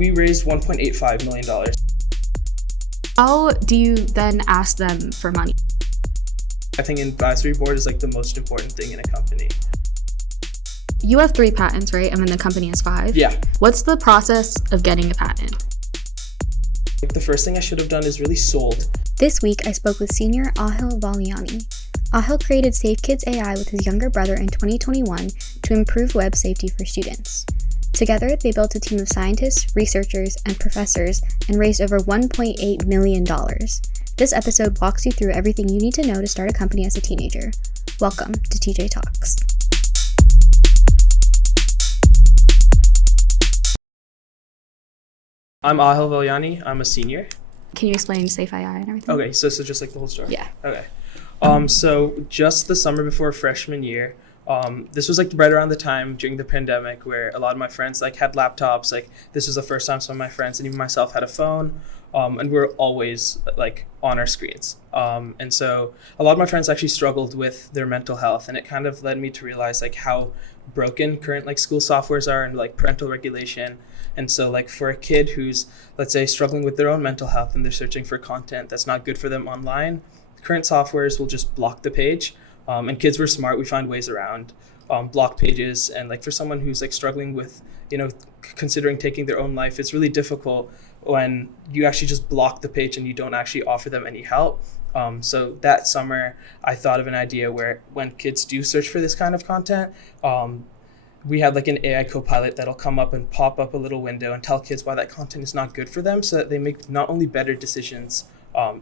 we raised $1.85 million. How do you then ask them for money? I think advisory board is like the most important thing in a company. You have 3 patents, right? And then the company has 5? Yeah. What's the process of getting a patent? Like the first thing I should have done is really sold. This week, I spoke with senior Aahil Valliani. Aahil created Safe Kids AI with his younger brother in 2021 to improve web safety for students. Together, they built a team of scientists, researchers, and professors and raised over $1.8 million. This episode walks you through everything you need to know to start a company as a teenager. Welcome to tjTALKS. I'm Aahil Valliani. I'm a senior. Can you explain Safe AI and everything? Okay, so just like the whole story? Yeah. Okay. So just the summer before freshman year, this was like right around the time during the pandemic where a lot of my friends like had laptops. Like this was the first time some of my friends and even myself had a phone, and we were always like on our screens. And so a lot of my friends actually struggled with their mental health, and it kind of led me to realize like how broken current like school softwares are and like parental regulation. And so like for a kid who's, let's say, struggling with their own mental health and they're searching for content that's not good for them online, current softwares will just block the page. And kids were smart. We find ways around block pages. And like for someone who's like struggling with, considering taking their own life, it's really difficult when you actually just block the page and you don't actually offer them any help. So that summer, I thought of an idea where when kids do search for this kind of content, we had like an AI co-pilot that'll come up and pop up a little window and tell kids why that content is not good for them so that they make not only better decisions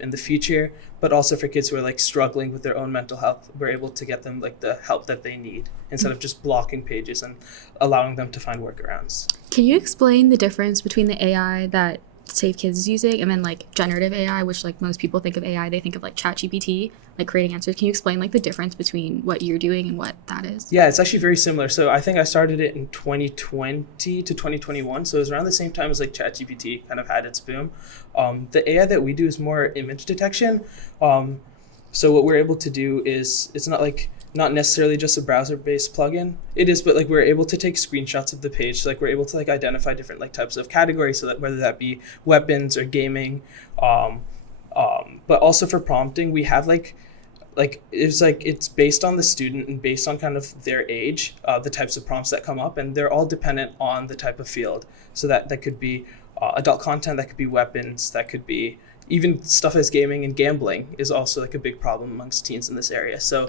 in the future, but also for kids who are like struggling with their own mental health, we're able to get them like the help that they need instead of just blocking pages and allowing them to find workarounds. Can you explain the difference between the AI that Safe Kids is using and then like generative AI, which like most people think of AI, they think of like ChatGPT, like creating answers. Can you explain like the difference between what you're doing and what that is? Yeah, it's actually very similar. So I think I started it in 2020 to 2021. So it was around the same time as like ChatGPT kind of had its boom. The AI that we do is more image detection. So what we're able to do is it's not necessarily just a browser-based plugin. It is, but like we're able to take screenshots of the page. So like we're able to like identify different like types of categories, so that whether that be weapons or gaming, but also for prompting, we have it's based on the student and based on kind of their age, the types of prompts that come up, and they're all dependent on the type of field. So that could be adult content, that could be weapons, that could be even stuff as gaming and gambling is also like a big problem amongst teens in this area. So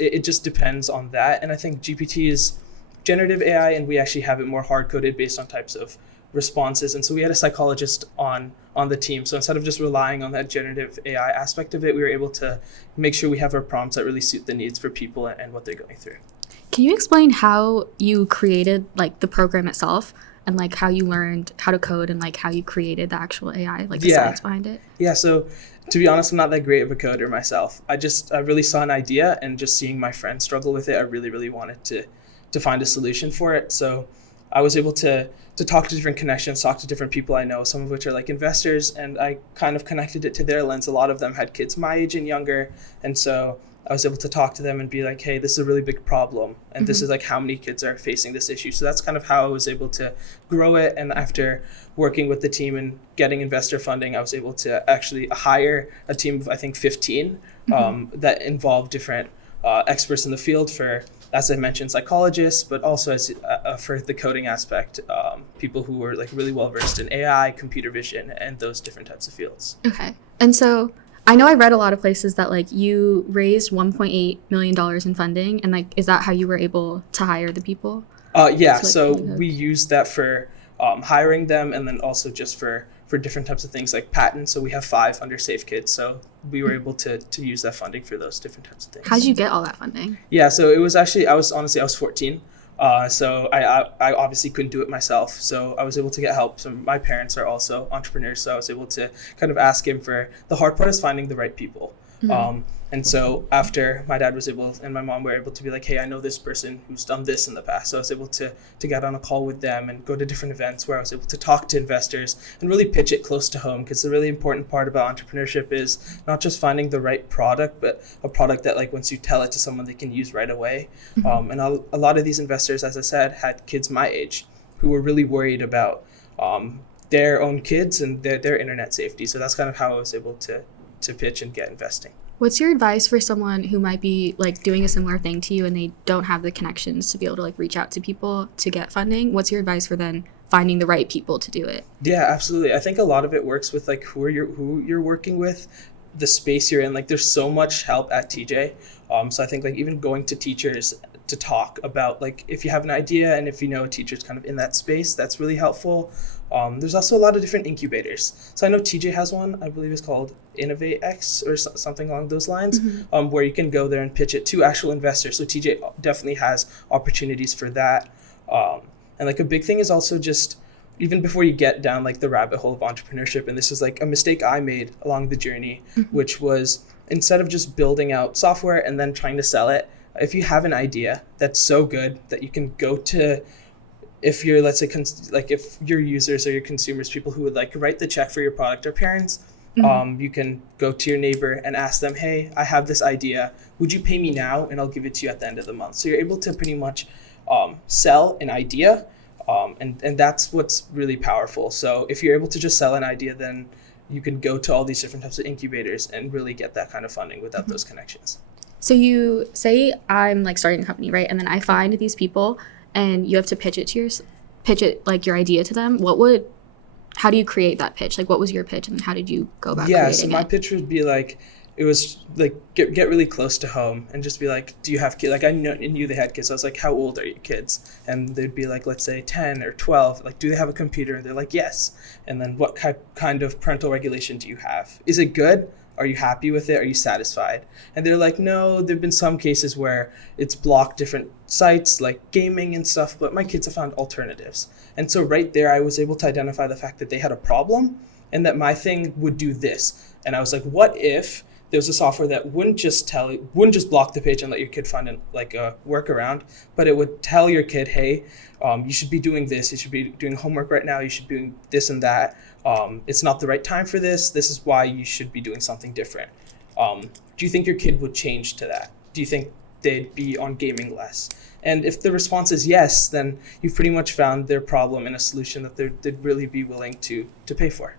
it just depends on that. And I think GPT is generative AI, and we actually have it more hard coded based on types of responses. And so we had a psychologist on the team. So instead of just relying on that generative AI aspect of it, we were able to make sure we have our prompts that really suit the needs for people and what they're going through. Can you explain how you created like the program itself? And like how you learned how to code and like how you created the actual AI, like the science behind it? Yeah, so to be honest, I'm not that great of a coder myself. I really saw an idea, and just seeing my friends struggle with it, I really, really wanted to find a solution for it. So I was able to talk to different connections, talk to different people I know, some of which are like investors, and I kind of connected it to their lens. A lot of them had kids my age and younger, and so I was able to talk to them and be like, hey, this is a really big problem, and this is like how many kids are facing this issue. So that's kind of how I was able to grow it. And after working with the team and getting investor funding, I was able to actually hire a team of, I think, 15 that involved different experts in the field for, as I mentioned, psychologists, but also as for the coding aspect, people who were like really well versed in AI, computer vision, and those different types of fields. Okay. And so I know I read a lot of places that like you raised $1.8 million in funding, and like, is that how you were able to hire the people? Yeah, so we used that for hiring them, and then also just for different types of things like patents. So we have 5 under Safe Kids, so we were able to use that funding for those different types of things. How'd you get all that funding? Yeah, so it was actually, I was 14. So I obviously couldn't do it myself. So I was able to get help. So my parents are also entrepreneurs. So I was able to kind of ask him for, the hard part is finding the right people. And so after my dad was able and my mom were able to be like, hey, I know this person who's done this in the past. So I was able to get on a call with them and go to different events where I was able to talk to investors and really pitch it close to home. Because the really important part about entrepreneurship is not just finding the right product, but a product that like once you tell it to someone, they can use right away. And a lot of these investors, as I said, had kids my age who were really worried about their own kids and their internet safety. So that's kind of how I was able to pitch and get investing. What's your advice for someone who might be like doing a similar thing to you and they don't have the connections to be able to like reach out to people to get funding? What's your advice for then finding the right people to do it? Yeah, absolutely. I think a lot of it works with like who you're working with, the space you're in. Like there's so much help at TJ. So I think like even going to teachers to talk about like if you have an idea and if you know a teacher's kind of in that space, that's really helpful. There's also a lot of different incubators. So I know TJ has one, I believe it's called Innovate X or something along those lines, where you can go there and pitch it to actual investors. So TJ definitely has opportunities for that. And like a big thing is also just even before you get down like the rabbit hole of entrepreneurship, and this is like a mistake I made along the journey, which was instead of just building out software and then trying to sell it, if you have an idea that's so good that you can go to, if you're, let's say, like if your users or your consumers, people who would like write the check for your product or parents, you can go to your neighbor and ask them, hey, I have this idea. Would you pay me now? And I'll give it to you at the end of the month. So you're able to pretty much sell an idea. And that's what's really powerful. So if you're able to just sell an idea, then you can go to all these different types of incubators and really get that kind of funding without those connections. So you say I'm like starting a company, right? And then I find these people and you have to pitch it like your idea to them. How do you create that pitch? Like what was your pitch and how did you go about creating it? Yeah, so my pitch would be like, it was like get really close to home and just be like, do you have kids? Like I knew they had kids. So I was like, how old are your kids? And they'd be like, let's say 10 or 12. Like, do they have a computer? And they're like, yes. And then what kind of parental regulation do you have? Is it good? Are you happy with it? Are you satisfied? And they're like, no, there've been some cases where it's blocked different sites like gaming and stuff, but my kids have found alternatives. And so right there, I was able to identify the fact that they had a problem and that my thing would do this. And I was like, what if there was a software that wouldn't just block the page and let your kid find like a workaround, but it would tell your kid, hey, you should be doing this. You should be doing homework right now. You should be doing this and that. It's not the right time for this. This is why you should be doing something different. Do you think your kid would change to that? Do you think they'd be on gaming less? And if the response is yes, then you've pretty much found their problem and a solution that they'd really be willing to pay for.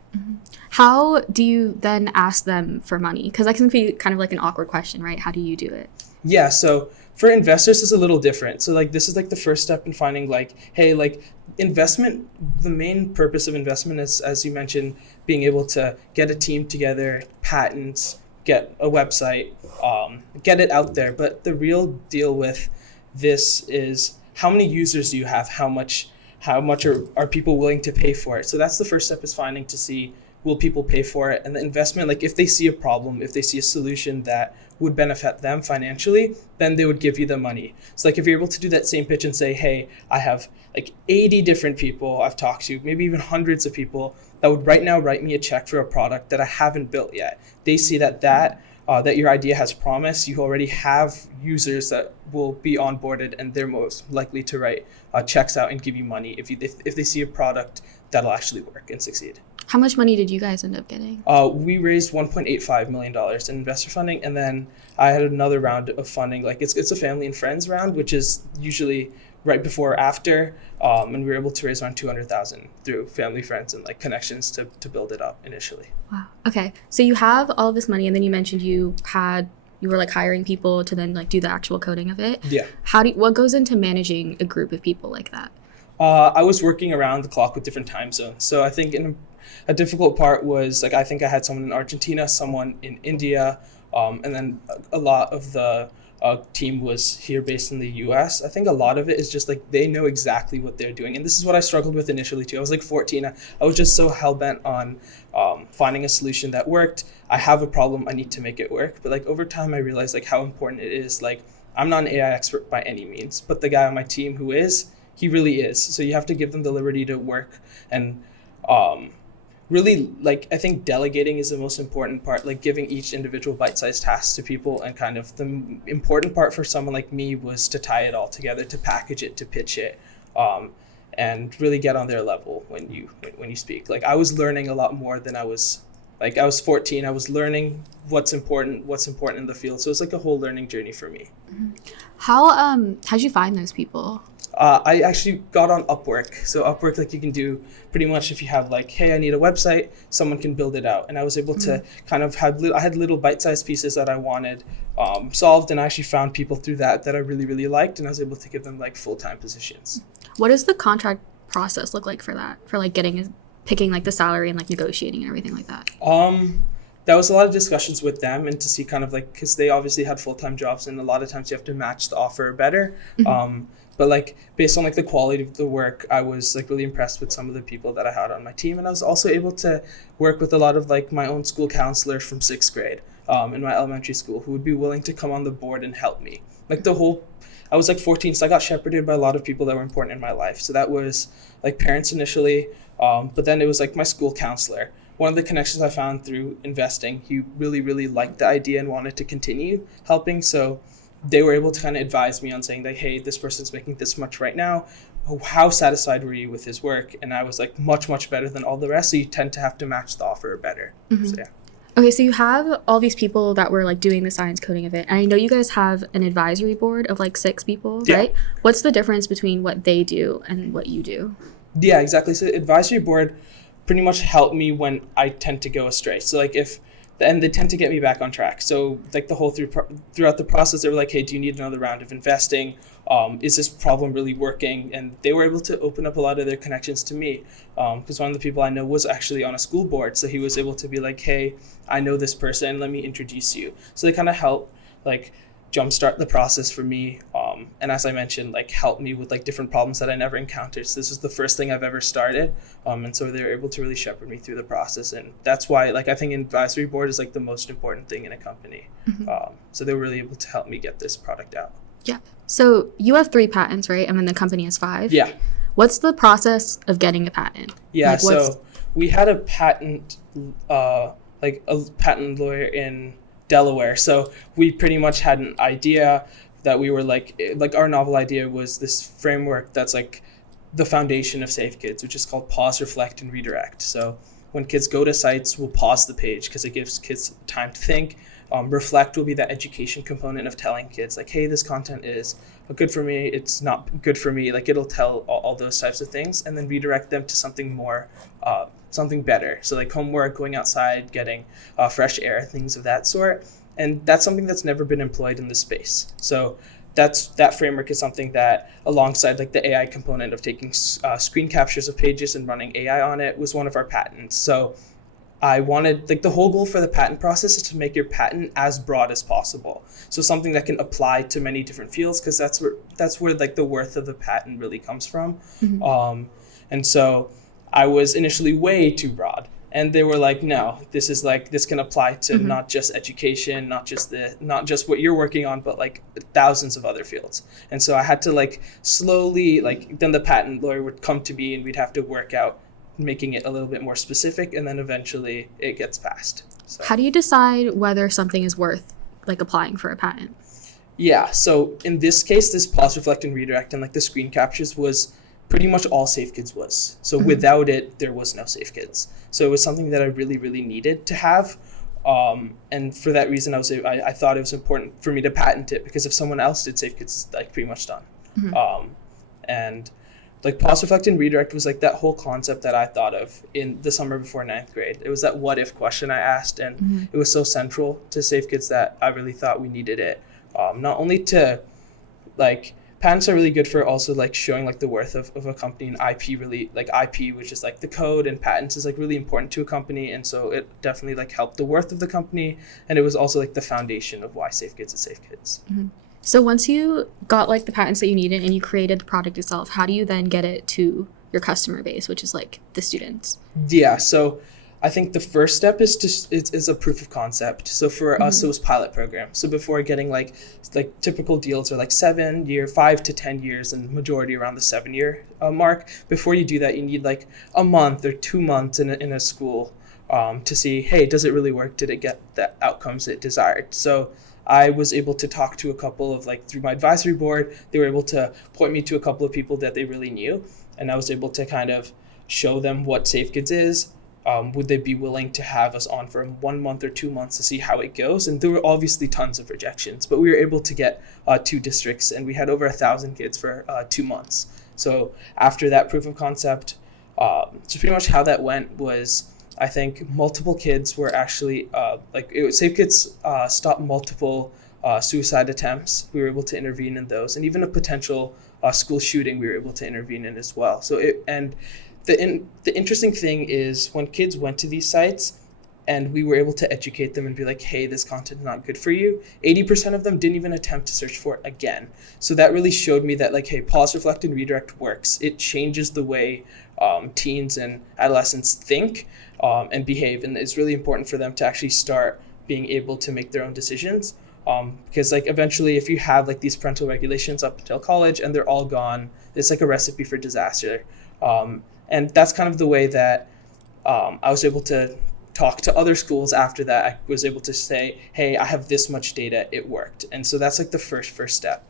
How do you then ask them for money? Because that can be kind of like an awkward question, right? How do you do it? Yeah, so for investors, it's a little different. So like this is like the first step in finding like, hey, like investment, the main purpose of investment is, as you mentioned, being able to get a team together, patents, get a website, get it out there. But the real deal with this is how many users do you have? How much are people willing to pay for it? So that's the first step, is finding to see, will people pay for it? And the investment, like if they see a problem, if they see a solution that would benefit them financially, then they would give you the money. So like if you're able to do that same pitch and say, hey, I have like 80 different people I've talked to, maybe even hundreds of people that would right now write me a check for a product that I haven't built yet. They see that your idea has promise. You already have users that will be onboarded, and they're most likely to write checks out and give you money if they see a product that'll actually work and succeed. How much money did you guys end up getting? We raised $1.85 million in investor funding, and then I had another round of funding. Like it's a family and friends round, which is usually right before or after, and we were able to raise around $200,000 through family, friends, and like connections to build it up initially. Wow. Okay, so you have all of this money, and then you mentioned you were like hiring people to then like do the actual coding of it. Yeah. What goes into managing a group of people like that? I was working around the clock with different time zones, so I think a difficult part was like I think I had someone in Argentina, someone in India, and then a lot of the team was here based in the US. I think a lot of it is just like they know exactly what they're doing. And this is what I struggled with initially too. I was like 14. I was just so hell-bent on finding a solution that worked. I have a problem, I need to make it work. But like over time I realized like how important it is. Like I'm not an AI expert by any means, but the guy on my team who is, he really is. So you have to give them the liberty to work and really, like, I think delegating is the most important part, like giving each individual bite-sized tasks to people. And kind of the important part for someone like me was to tie it all together, to package it, to pitch it, and really get on their level when you speak. Like I was learning a lot more than I was 14. I was learning what's important in the field. So it's like a whole learning journey for me. How'd you find those people? I actually got on Upwork. So Upwork, like you can do pretty much if you have like, hey, I need a website, someone can build it out. And I was able to kind of I had little bite-sized pieces that I wanted solved, and I actually found people through that I really, really liked, and I was able to give them like full-time positions. What does the contract process look like for that? For like picking like the salary and like negotiating and everything like that? That was a lot of discussions with them, and to see kind of like, because they obviously had full-time jobs, and a lot of times you have to match the offer better. But like based on like the quality of the work, I was like really impressed with some of the people that I had on my team, and I was also able to work with a lot of like my own school counselors from 6th grade in my elementary school who would be willing to come on the board and help me. Like I was like 14, so I got shepherded by a lot of people that were important in my life. So that was like parents initially, but then it was like my school counselor. One of the connections I found through investing, he really, really liked the idea and wanted to continue helping. So they were able to kind of advise me on saying like, hey, this person's making this much right now. How satisfied were you with his work? And I was like, much, much better than all the rest. So you tend to have to match the offer better. So, yeah. Okay, so you have all these people that were like doing the science coding of it. And I know you guys have an advisory board of like 6 people, right? What's the difference between what they do and what you do? Yeah, exactly. So advisory board pretty much helped me when I tend to go astray. So like and they tend to get me back on track. So like the whole throughout the process, they were like, hey, do you need another round of investing? Is this problem really working? And they were able to open up a lot of their connections to me, because one of the people I know was actually on a school board. So he was able to be like, hey, I know this person, let me introduce you. So they kind of help like jumpstart the process for me. And as I mentioned, like help me with like different problems that I never encountered. So this was the first thing I've ever started. And so they were able to really shepherd me through the process. And that's why like I think advisory board is like the most important thing in a company. So they were really able to help me get this product out. Yeah. So you have 3 patents, right? And then the company has 5? Yeah. What's the process of getting a patent? Yeah, like so we had a patent, like a patent lawyer in Delaware. So we pretty much had an idea that we were like our novel idea was this framework that's like the foundation of Safe Kids, which is called pause, reflect, and redirect. So when kids go to sites, we'll pause the page because it gives kids time to think. Reflect will be that education component of telling kids like, hey, this content is good for me, it's not good for me. Like it'll tell all those types of things, and then redirect them to something more, something better. So like homework, going outside, getting fresh air, things of that sort. And that's something that's never been employed in this space. So that framework is something that, alongside like the AI component of taking screen captures of pages and running AI on it, was one of our patents. So I wanted, like the whole goal for the patent process is to make your patent as broad as possible. So something that can apply to many different fields, because that's where like the worth of the patent really comes from. And so I was initially way too broad. And they were like, no, this can apply to not just education, not just what you're working on, but like thousands of other fields. And so I had to like slowly, like then the patent lawyer would come to me and we'd have to work out making it a little bit more specific, and then eventually it gets passed. So. How do you decide whether something is worth like applying for a patent? Yeah, so in this case, this pause, reflect, and redirect and like the screen captures was pretty much all Safe Kids was. So without it, there was no Safe Kids. So it was something that I really, really needed to have. And for that reason, I thought it was important for me to patent it, because if someone else did Safe Kids, it's like pretty much done. And like pause, reflect, and redirect was like that whole concept that I thought of in the summer before 9th grade. It was that what if question I asked, and it was so central to Safe Kids that I really thought we needed it. Not only to like, patents are really good for also like showing like the worth of a company, and IP really like IP, which is like the code, and patents is like really important to a company. And so it definitely like helped the worth of the company. And it was also like the foundation of why Safe Kids is Safe Kids. So once you got like the patents that you needed and you created the product itself, how do you then get it to your customer base, which is like the students? Yeah, so I think the first step is a proof of concept. So for us, it was pilot program. So before getting like typical deals are like 7 year, 5 to 10 years, and majority around the 7-year mark. Before you do that, you need like a month or 2 months in a school to see, hey, does it really work? Did it get the outcomes it desired? So I was able to talk to a couple of like through my advisory board. They were able to point me to a couple of people that they really knew, and I was able to kind of show them what Safe Kids is. would they be willing to have us on for 1 month or 2 months to see how it goes? And there were obviously tons of rejections, but we were able to get 2 districts, and we had over 1,000 kids for 2 months. So after that proof of concept, so pretty much how that went was, I think multiple kids were actually, Safe Kids stopped multiple suicide attempts. We were able to intervene in those, and even a potential school shooting we were able to intervene in as well. So the interesting thing is when kids went to these sites and we were able to educate them and be like, hey, this content is not good for you, 80% of them didn't even attempt to search for it again. So that really showed me that, like, hey, pause, reflect, and redirect works. It changes the way teens and adolescents think and behave, and it's really important for them to actually start being able to make their own decisions. Because like eventually if you have like these parental regulations up until college and they're all gone, it's like a recipe for disaster. And that's kind of the way that I was able to talk to other schools after that. I was able to say, hey, I have this much data, it worked. And so that's like the first step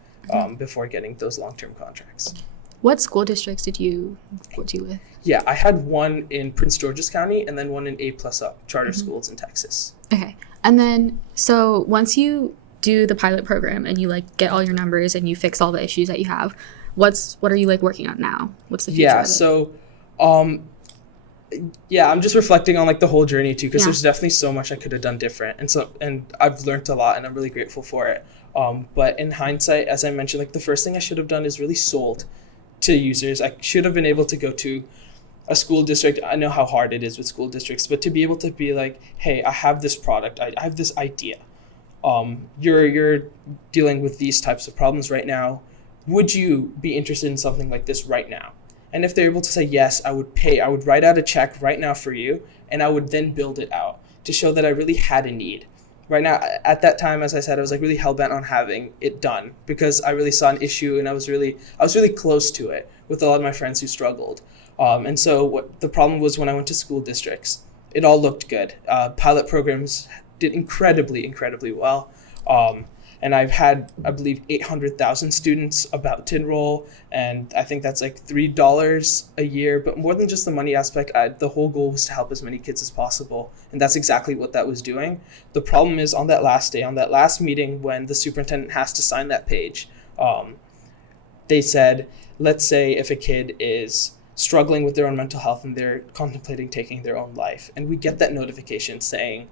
before getting those long-term contracts. What school districts did you go to with? Yeah, I had one in Prince George's County and then one in A+ Up charter schools in Texas. Okay. And then, so once you do the pilot program and you like get all your numbers and you fix all the issues that you have, what are you like working on now? What's the future of it? So I'm just reflecting on like the whole journey too, because there's definitely so much I could have done different, and I've learned a lot and I'm really grateful for it. But in hindsight, as I mentioned, like the first thing I should have done is really sold to users. I should have been able to go to a school district. I know how hard it is with school districts, but to be able to be like, hey, I have this product, I have this idea. You're dealing with these types of problems right now. Would you be interested in something like this right now? And if they're able to say yes, I would write out a check right now for you, and I would then build it out to show that I really had a need. Right now, at that time, as I said, I was like really hell-bent on having it done because I really saw an issue, and I was really close to it with a lot of my friends who struggled. And so what the problem was when I went to school districts, it all looked good. Pilot programs did incredibly well. And I've had, I believe, 800,000 students about to enroll, and I think that's like $3 a year. But more than just the money aspect, the whole goal was to help as many kids as possible, and that's exactly what that was doing. The problem is on that last day, on that last meeting, when the superintendent has to sign that page, they said, let's say if a kid is struggling with their own mental health and they're contemplating taking their own life, and we get that notification saying,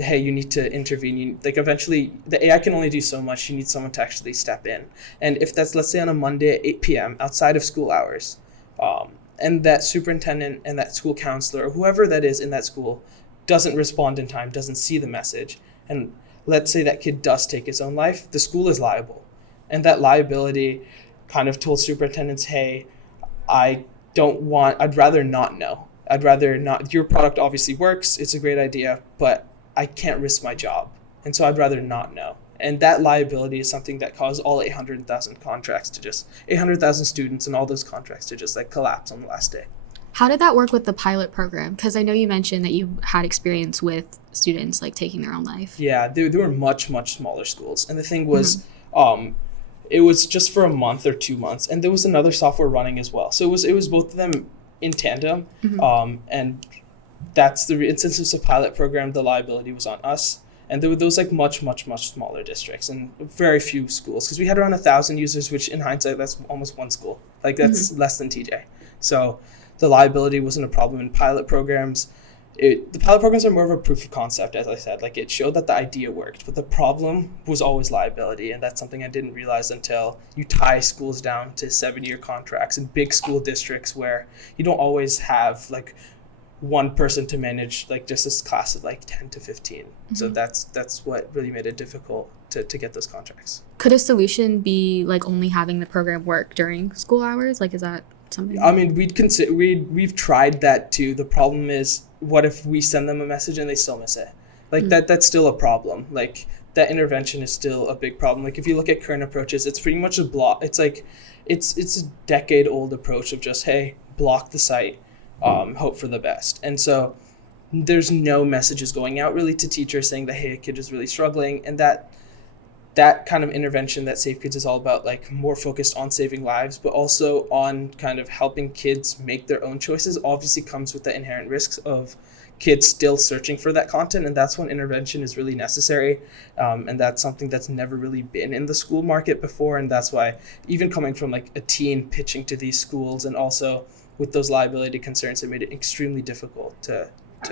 hey, you need to intervene. Eventually, the AI can only do so much. You need someone to actually step in. And if that's, let's say, on a Monday at 8 p.m. outside of school hours, and that superintendent and that school counselor or whoever that is in that school doesn't respond in time, doesn't see the message, and let's say that kid does take his own life, the school is liable. And that liability kind of told superintendents, hey, I'd rather not know. I'd rather not. Your product obviously works. It's a great idea, but I can't risk my job. And so I'd rather not know. And that liability is something that caused all 800,000 students and all those contracts to just like collapse on the last day. How did that work with the pilot program? Because I know you mentioned that you had experience with students like taking their own life. Yeah, they were much smaller schools. And the thing was, it was just for a month or 2 months. And there was another software running as well. So it was both of them in tandem. And that's the since it's a pilot program, the liability was on us. And there were those like much smaller districts and very few schools, because we had around 1,000 users, which in hindsight, that's almost one school. Like that's less than TJ. So the liability wasn't a problem in pilot programs. The pilot programs are more of a proof of concept, as I said. Like it showed that the idea worked, but the problem was always liability. And that's something I didn't realize until you tie schools down to 7-year contracts in big school districts where you don't always have like one person to manage like just this class of like 10 to 15. So that's what really made it difficult to get those contracts. Could a solution be like only having the program work during school hours? Like, is that something? I mean, we've tried that too. The problem is, what if we send them a message and they still miss it? Like that's still a problem. Like that intervention is still a big problem. Like if you look at current approaches, it's pretty much a block. It's like it's a decade old approach of just, hey, block the site. Hope for the best. And so there's no messages going out really to teachers saying that, hey, a kid is really struggling, and that that kind of intervention that Safe Kids is all about, like more focused on saving lives, but also on kind of helping kids make their own choices, obviously comes with the inherent risks of kids still searching for that content. And that's when intervention is really necessary. And that's something that's never really been in the school market before. And that's why even coming from like a teen pitching to these schools, and also with those liability concerns, it made it extremely difficult to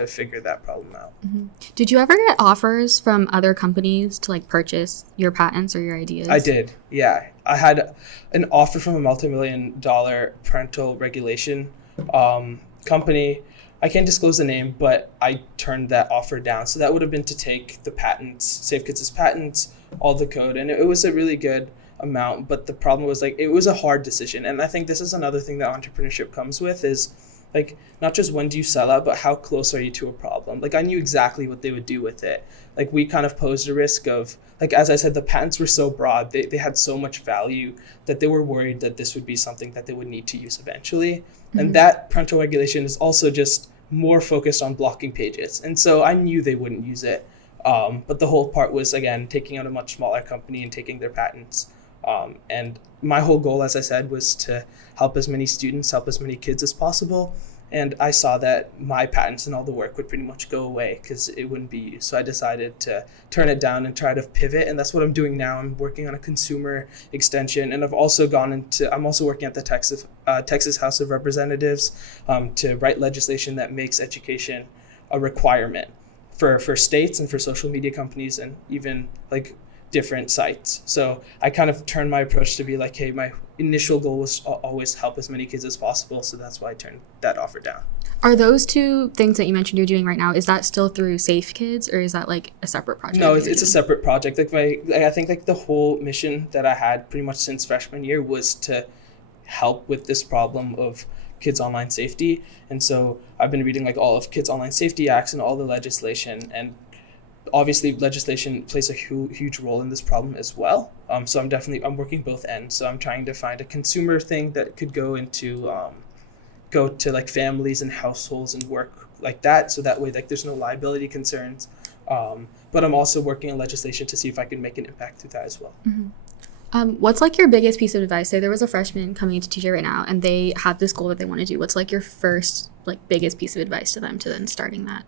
figure that problem out. Mm-hmm. Did you ever get offers from other companies to like purchase your patents or your ideas? I did, yeah. I had an offer from a multi-million-dollar parental regulation company. I can't disclose the name, but I turned that offer down. So that would have been to take the patents, Safe Kids' patents, all the code, and it was a really good amount. But the problem was like it was a hard decision, and I think this is another thing that entrepreneurship comes with is like not just when do you sell out, but how close are you to a problem? Like I knew exactly what they would do with it. Like we kind of posed a risk of, like as I said, the patents were so broad, they had so much value that they were worried that this would be something that they would need to use eventually. Mm-hmm. And that parental regulation is also just more focused on blocking pages. And so I knew they wouldn't use it. But the whole part was, again, taking out a much smaller company and taking their patents. And my whole goal, as I said, was to help as many students, help as many kids as possible. And I saw that my patents and all the work would pretty much go away because it wouldn't be used. So I decided to turn it down and try to pivot. And that's what I'm doing now. I'm working on a consumer extension. And I'm also working at the Texas House of Representatives to write legislation that makes education a requirement for states and for social media companies and even like different sites. So I kind of turned my approach to be like, hey, my initial goal was always help as many kids as possible. So that's why I turned that offer down. Are those two things that you mentioned you're doing right now, is that still through Safe Kids or is that like a separate project? No, it's a separate project. I think like the whole mission that I had pretty much since freshman year was to help with this problem of kids' online safety. And so I've been reading like all of Kids' Online Safety Acts and all the legislation, and obviously legislation plays a huge role in this problem as well. So I'm working both ends. So I'm trying to find a consumer thing that could go to like families and households and work like that. So that way, like there's no liability concerns. But I'm also working on legislation to see if I can make an impact through that as well. Mm-hmm. What's like your biggest piece of advice? Say there was a freshman coming into TJ right now and they have this goal that they want to do. What's like your first like biggest piece of advice to them to then starting that?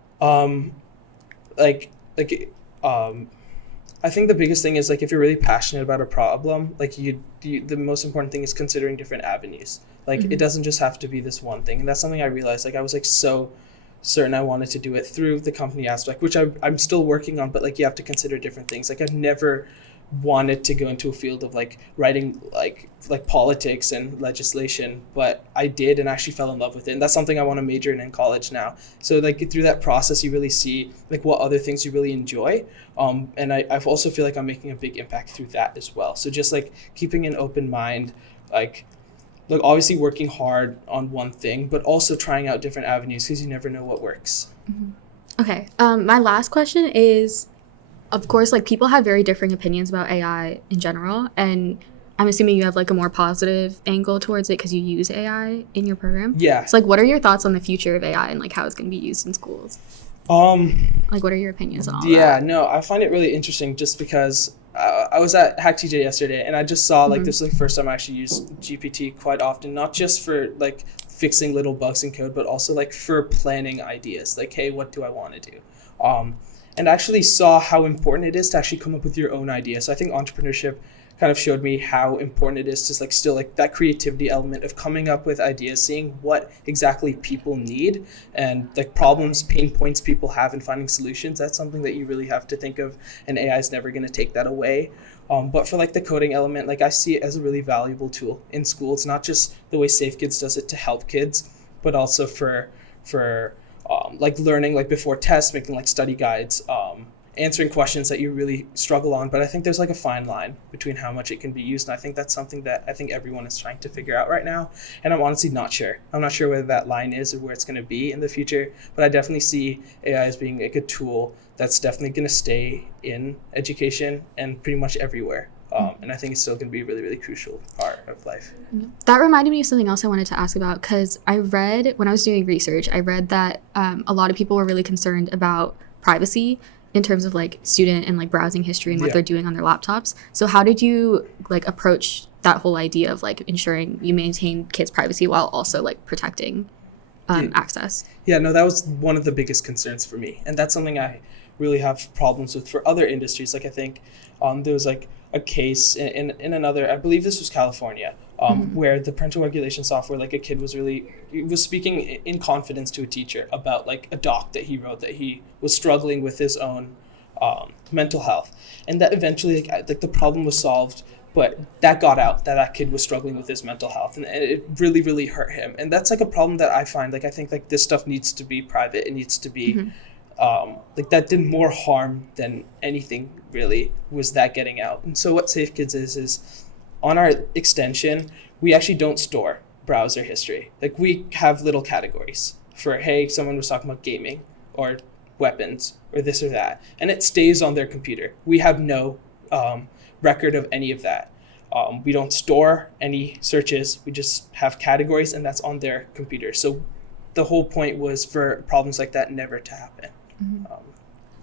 I think the biggest thing is like if you're really passionate about a problem, like the most important thing is considering different avenues. Like It doesn't just have to be this one thing, and that's something I realized. Like I was like so certain I wanted to do it through the company aspect, which I'm still working on, but like you have to consider different things. Like I've never wanted to go into a field of like writing like politics and legislation, but I did and actually fell in love with it, and that's something I want to major in college now. So like through that process you really see like what other things you really enjoy, and I also feel like I'm making a big impact through that as well. So just like keeping an open mind, like obviously working hard on one thing, but also trying out different avenues because you never know what works. Mm-hmm. Okay, my last question is, of course, like people have very differing opinions about AI in general, and I'm assuming you have like a more positive angle towards it because you use AI in your program. Yeah. So like, what are your thoughts on the future of AI and like how it's going to be used in schools? Like, what are your opinions on all that? Yeah, no, I find it really interesting just because I was at Hack TJ yesterday and I just saw like this is the first time I actually use GPT quite often, not just for like fixing little bugs in code, but also like for planning ideas. Like, hey, what do I want to do? And I actually saw how important it is to actually come up with your own ideas. So I think entrepreneurship kind of showed me how important it is to like still like that creativity element of coming up with ideas, seeing what exactly people need and like problems, pain points people have, and finding solutions. That's something that you really have to think of, and AI is never going to take that away. But for like the coding element, like I see it as a really valuable tool in schools, not just the way Safe Kids does it to help kids, but also for like learning like before tests, making like study guides, answering questions that you really struggle on. But I think there's like a fine line between how much it can be used. And I think that's something that I think everyone is trying to figure out right now. And I'm honestly not sure. I'm not sure whether that line is or where it's going to be in the future. But I definitely see AI as being like a tool that's definitely going to stay in education and pretty much everywhere. And I think it's still going to be a really, really crucial part of life. That reminded me of something else I wanted to ask about, because I read, when I was doing research, I read that a lot of people were really concerned about privacy in terms of like student and like browsing history and what Yeah. they're doing on their laptops. So how did you like approach that whole idea of like ensuring you maintain kids' privacy while also like protecting access? Yeah, no, that was one of the biggest concerns for me. And that's something I really have problems with for other industries. Like I think there was like a case in another, I believe this was California, where the parental regulation software, like a kid was speaking in confidence to a teacher about like a doc that he wrote that he was struggling with his own mental health. And that eventually like the problem was solved, but that got out that kid was struggling with his mental health, and it really, really hurt him. And that's like a problem that I find, like I think like this stuff needs to be private. It needs to be like that did more harm than anything really was that getting out. And so what Safe Kids is on our extension, we actually don't store browser history. Like we have little categories for, hey, someone was talking about gaming or weapons or this or that, and it stays on their computer. We have no record of any of that. We don't store any searches. We just have categories, and that's on their computer. So the whole point was for problems like that never to happen.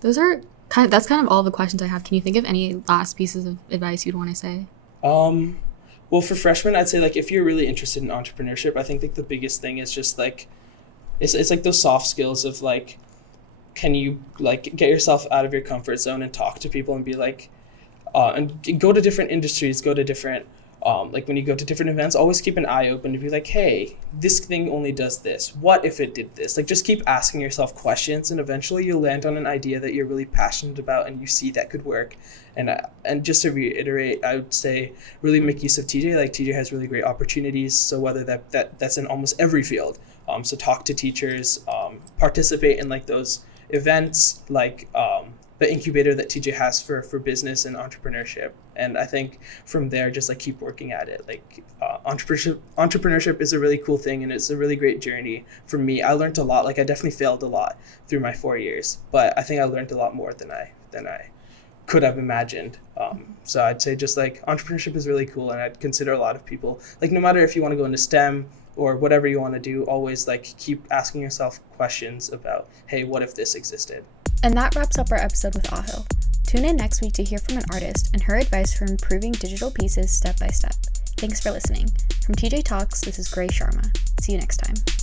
That's kind of all the questions I have. Can you think of any last pieces of advice you'd want to say? Well, for freshmen, I'd say like if you're really interested in entrepreneurship, I think like the biggest thing is just like it's like those soft skills of like, can you like get yourself out of your comfort zone and talk to people and be like, and go to different industries, go to different, like when you go to different events, always keep an eye open to be like, hey, this thing only does this. What if it did this? Like just keep asking yourself questions, and eventually you'll land on an idea that you're really passionate about and you see that could work. And just to reiterate, I would say really make use of TJ. Like TJ has really great opportunities. So whether that's in almost every field. So talk to teachers, participate in like those events, like the incubator that TJ has for business and entrepreneurship. And I think from there, just like keep working at it. Like entrepreneurship is a really cool thing, and it's a really great journey for me. I learned a lot. Like I definitely failed a lot through my 4 years, but I think I learned a lot more than I could have imagined. So I'd say just like entrepreneurship is really cool, and I'd consider a lot of people, like no matter if you want to go into STEM or whatever you want to do, always like keep asking yourself questions about, hey, what if this existed? And that wraps up our episode with Aahil. Tune in next week to hear from an artist and her advice for improving digital pieces step by step. Thanks for listening. From tjTALKS, this is Gray Sharma. See you next time.